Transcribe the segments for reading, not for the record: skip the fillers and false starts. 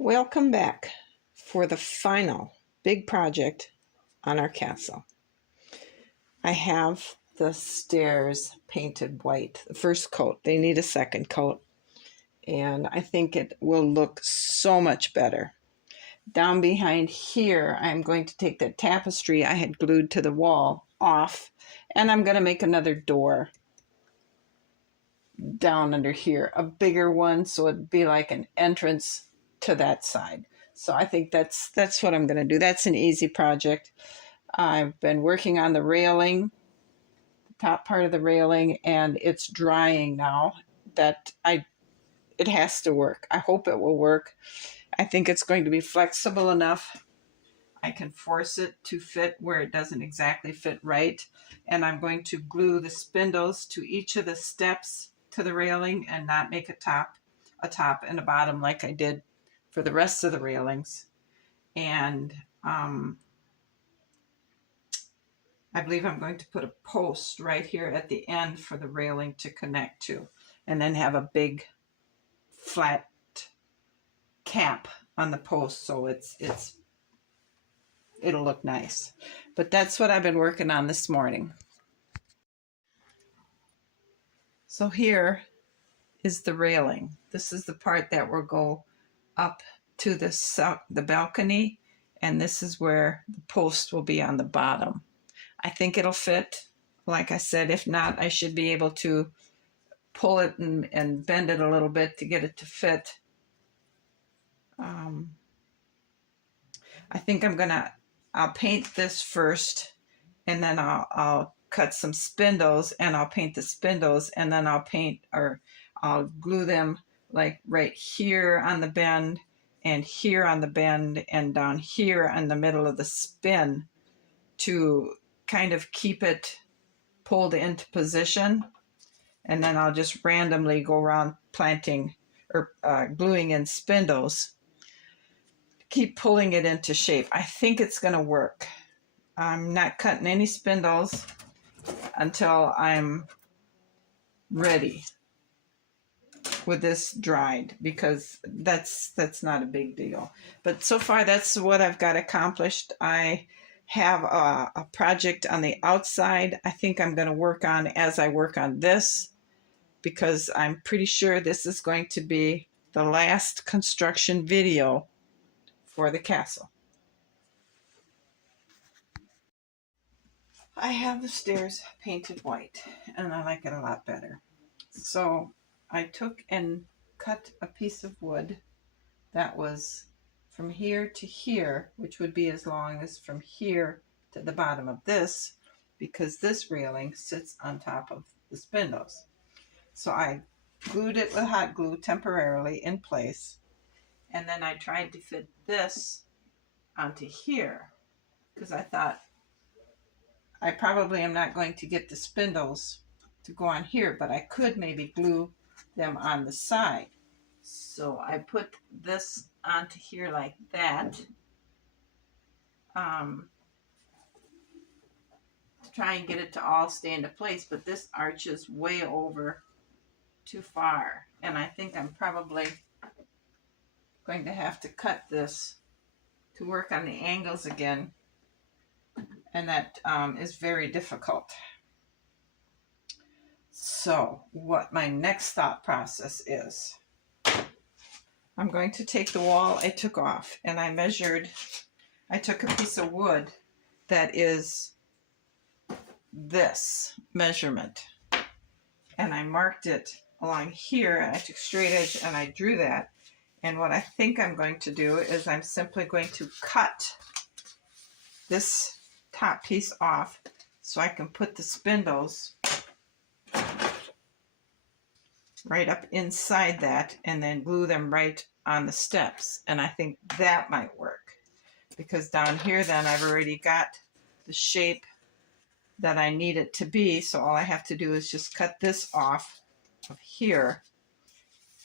Welcome back for the final big project on our castle. I have the stairs painted white, the first coat. They need a second coat, and I think it will look so much better. Down behind here, I'm going to take the tapestry I had glued to the wall off, and I'm going to make another door down under here, a bigger one, so it'd be like an entrance to that side. So I think that's what I'm going to do. That's an easy project. I've been working on the railing, the top part of the railing, and it's drying now. It has to work. I hope it will work. I think it's going to be flexible enough. I can force it to fit where it doesn't exactly fit right. And I'm going to glue the spindles to each of the steps to the railing and not make a top and a bottom like I did for the rest of the railings. And I believe I'm going to put a post right here at the end for the railing to connect to, and then have a big flat cap on the post so it'll look nice. But that's what I've been working on this morning. So here is the railing. This is the part that will go up to the balcony, and this is where the post will be on the bottom. I think it'll fit. Like I said, if not, I should be able to pull it and bend it a little bit to get it to fit. I think I'll paint this first, and then I'll cut some spindles, and I'll paint the spindles, and then I'll glue them like right here on the bend, and here on the bend, and down here in the middle of the spin to kind of keep it pulled into position. And then I'll just randomly go around planting or gluing in spindles, keep pulling it into shape. I think it's going to work. I'm not cutting any spindles until I'm ready with this dried, because that's not a big deal. But so far, that's what I've got accomplished. I have a project on the outside I think I'm going to work on as I work on this, because I'm pretty sure this is going to be the last construction video for the castle. I have the stairs painted white, and I like it a lot better. So I took and cut a piece of wood that was from here to here, which would be as long as from here to the bottom of this, because this railing sits on top of the spindles. So I glued it with hot glue temporarily in place, and then I tried to fit this onto here, because I thought I probably am not going to get the spindles to go on here, but I could maybe glue them on the side. So I put this onto here like that, to try and get it to all stay into place, but this arches way over too far, and I think I'm probably going to have to cut this to work on the angles again, and that is very difficult. So what my next thought process is, I'm going to take the wall I took off, and I took a piece of wood that is this measurement, and I marked it along here. I took straight edge and I drew that. And what I think I'm going to do is I'm simply going to cut this top piece off so I can put the spindles right up inside that and then glue them right on the steps. And I think that might work, because down here then I've already got the shape that I need it to be. So all I have to do is just cut this off of here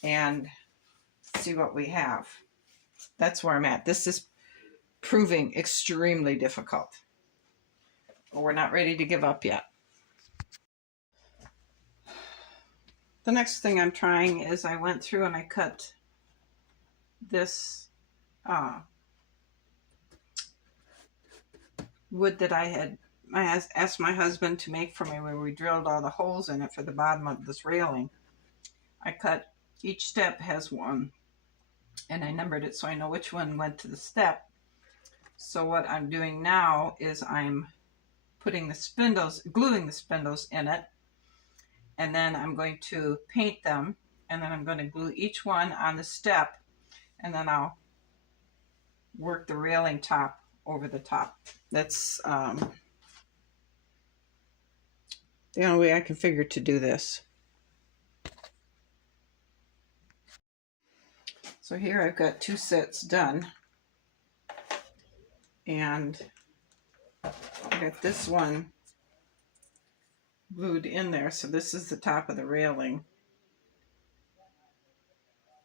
and see what we have. That's where I'm at. This is proving extremely difficult, but we're not ready to give up yet. The next thing I'm trying is I went through and I cut this wood that I asked my husband to make for me where we drilled all the holes in it for the bottom of this railing. I cut, each step has one, and I numbered it so I know which one went to the step. So what I'm doing now is I'm putting the spindles, gluing the spindles in it, and then I'm going to paint them, and then I'm going to glue each one on the step, and then I'll work the railing top over the top. That's the only way I can figure to do this. So here I've got 2 sets done, and I got this one glued in there. So this is the top of the railing.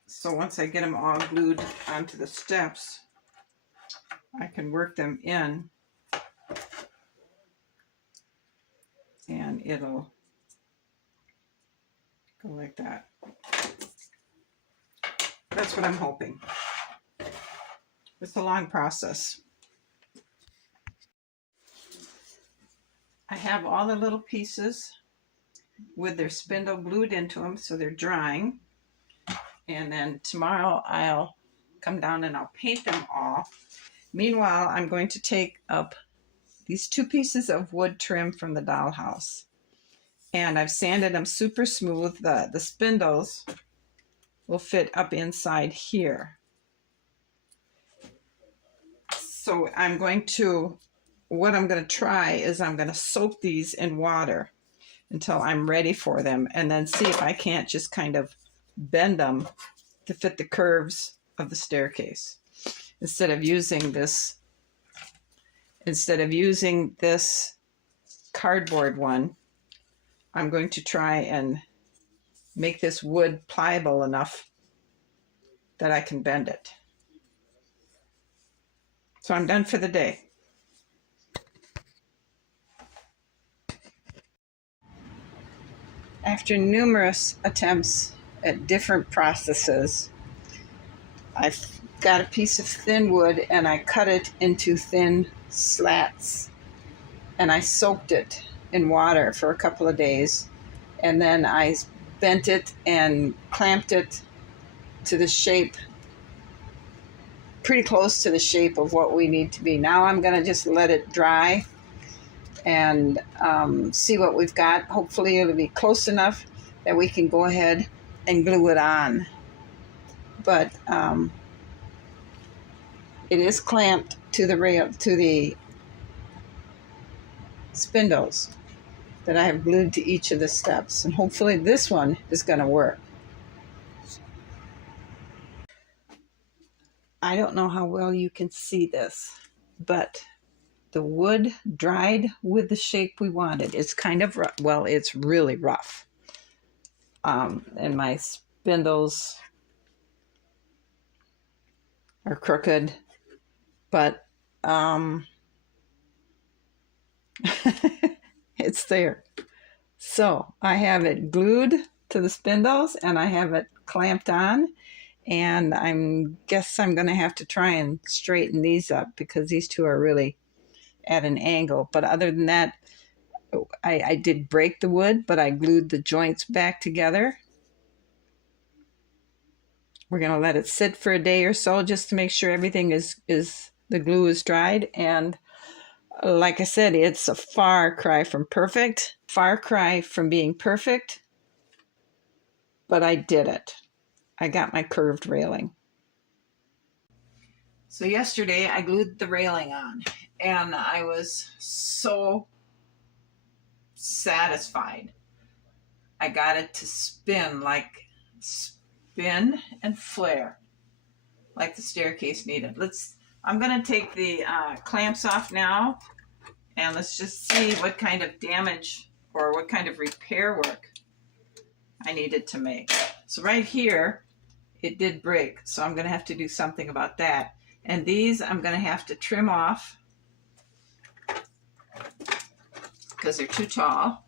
So once I get them all glued onto the steps, I can work them in, and it'll go like that. That's what I'm hoping. It's a long process. I have all the little pieces with their spindle glued into them, so they're drying. And then tomorrow I'll come down and I'll paint them all. Meanwhile, I'm going to take up these 2 pieces of wood trim from the dollhouse, and I've sanded them super smooth. The spindles will fit up inside here. So what I'm going to try is I'm going to soak these in water until I'm ready for them, and then see if I can't just kind of bend them to fit the curves of the staircase. Instead of using this cardboard one, I'm going to try and make this wood pliable enough that I can bend it. So I'm done for the day. After numerous attempts at different processes, I've got a piece of thin wood and I cut it into thin slats, and I soaked it in water for a couple of days, and then I bent it and clamped it to the shape, pretty close to the shape of what we need to be. Now I'm going to just let it dry and see what we've got. Hopefully it'll be close enough that we can go ahead and glue it on. But it is clamped to the spindles that I have glued to each of the steps, and hopefully this one is going to work. I don't know how well you can see this, but the wood dried with the shape we wanted. It's kind of rough. Well, it's really rough. And my spindles are crooked, but it's there. So I have it glued to the spindles and I have it clamped on, and guess I'm going to have to try and straighten these up because these 2 are really at an angle. But other than that, I did break the wood, but I glued the joints back together. We're going to let it sit for a day or so just to make sure everything the glue is dried. And like I said, it's a far cry from perfect, far cry from being perfect, but I did it. I got my curved railing. So yesterday I glued the railing on, and I was so satisfied. I got it to spin and flare like the staircase needed. I'm going to take the clamps off now, and let's just see what kind of damage or what kind of repair work I needed to make. So right here, it did break, so I'm going to have to do something about that. And these I'm going to have to trim off because they're too tall.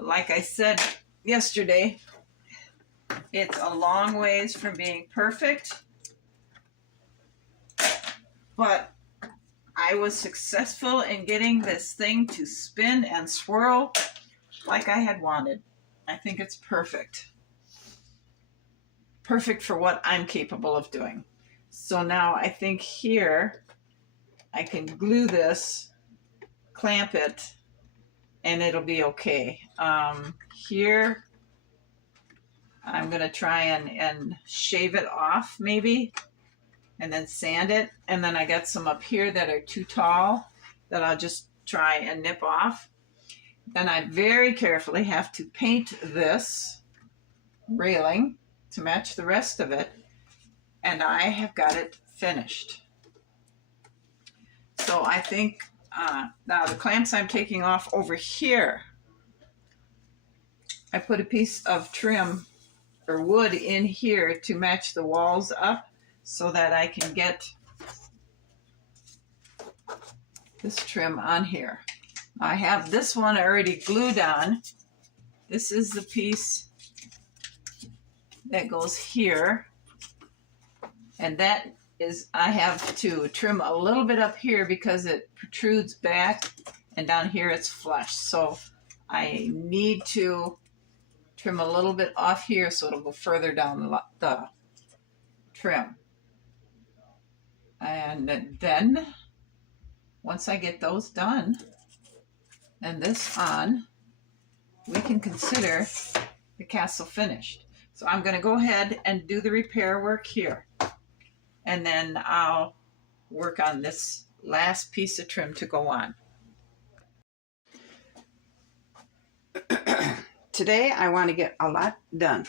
Like I said yesterday, It's a long ways from being perfect, but I was successful in getting this thing to spin and swirl like I had wanted. I think it's perfect. Perfect for what I'm capable of doing. So now I think here I can glue this, clamp it, and it'll be okay. Here I'm going to try and shave it off maybe, and then sand it. And then I got some up here that are too tall that I'll just try and nip off. Then I very carefully have to paint this railing to match the rest of it. And I have got it finished. So I think now the clamps I'm taking off over here, I put a piece of trim or wood in here to match the walls up so that I can get this trim on here. I have this one already glued on. This is the piece that goes here. And that is, I have to trim a little bit up here because it protrudes back, and down here it's flush. So I need to trim a little bit off here so it'll go further down the trim. And then once I get those done and this on, we can consider the castle finished. So I'm going to go ahead and do the repair work here. And then I'll work on this last piece of trim to go on. Today I want to get a lot done.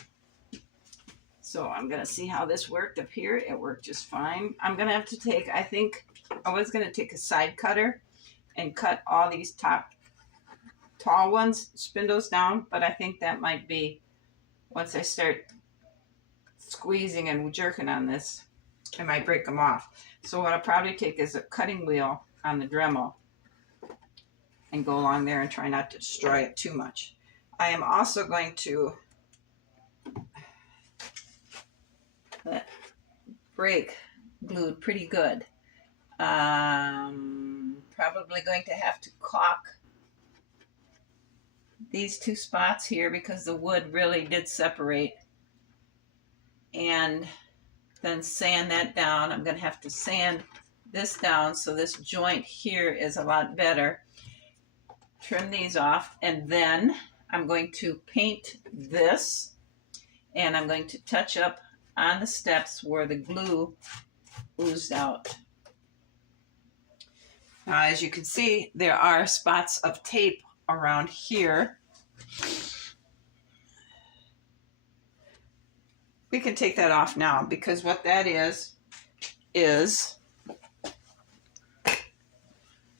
So I'm going to see how this worked up here. It worked just fine. I'm going to have to take, I think I was going to take a side cutter and cut all these top tall ones, spindles down, but I think that might be, once I start squeezing and jerking on this, I might break them off. So what I'll probably take is a cutting wheel on the Dremel and go along there and try not to destroy it too much. I am also going to let brake glued pretty good. Probably going to have to caulk these two spots here because the wood really did separate, and then sand that down. I'm going to have to sand this down so this joint here is a lot better. Trim these off, and then I'm going to paint this, and I'm going to touch up on the steps where the glue oozed out. Now, as you can see, there are spots of tape around here. We can take that off now because what that is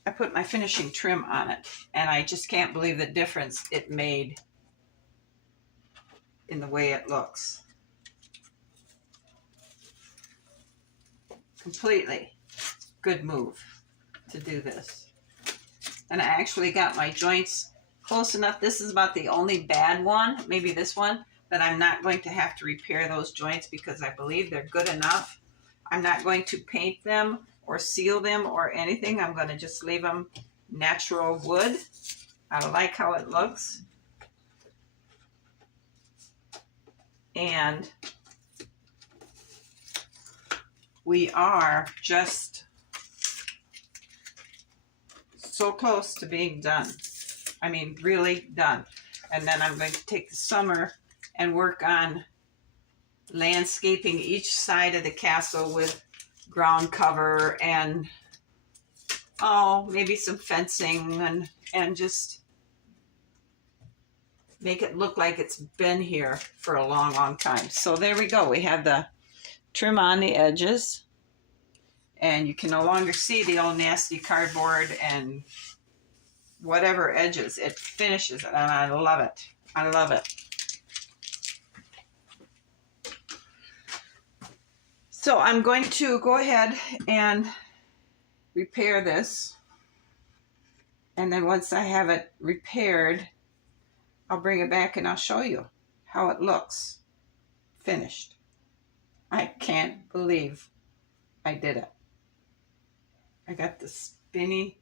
I put my finishing trim on it, and I just can't believe the difference it made in the way it looks. Completely good move to do this. And I actually got my joints close enough. This is about the only bad one, maybe this one, that I'm not going to have to repair those joints because I believe they're good enough. I'm not going to paint them or seal them or anything. I'm going to just leave them natural wood. I like how it looks. And we are just so close to being done. I mean, really done. And then I'm going to take the summer and work on landscaping each side of the castle with ground cover and maybe some fencing and just make it look like it's been here for a long, long time. So there we go. We have the trim on the edges, and you can no longer see the old nasty cardboard and whatever edges. It finishes it, and I love it. I love it. So I'm going to go ahead and repair this, and then once I have it repaired, I'll bring it back and I'll show you how it looks. finished. I can't believe I did it. I got the spinny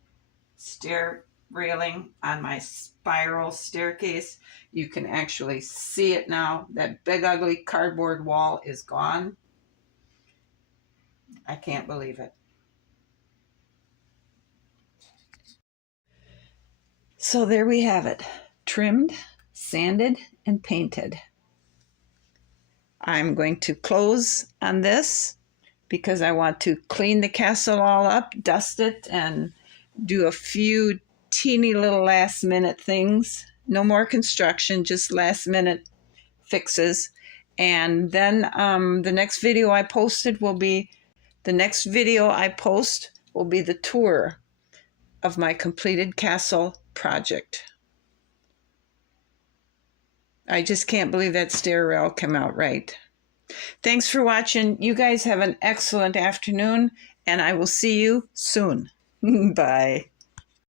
stair railing on my spiral staircase. You can actually see it now. That big ugly cardboard wall is gone. I can't believe it. So there we have it. Trimmed, sanded, and painted. I'm going to close on this because I want to clean the castle all up, dust it, and do a few teeny little last minute things. No more construction, just last minute fixes. And then the next video I post will be the tour of my completed castle project. I just can't believe that stair rail came out right. Thanks for watching. You guys have an excellent afternoon, and I will see you soon. Bye.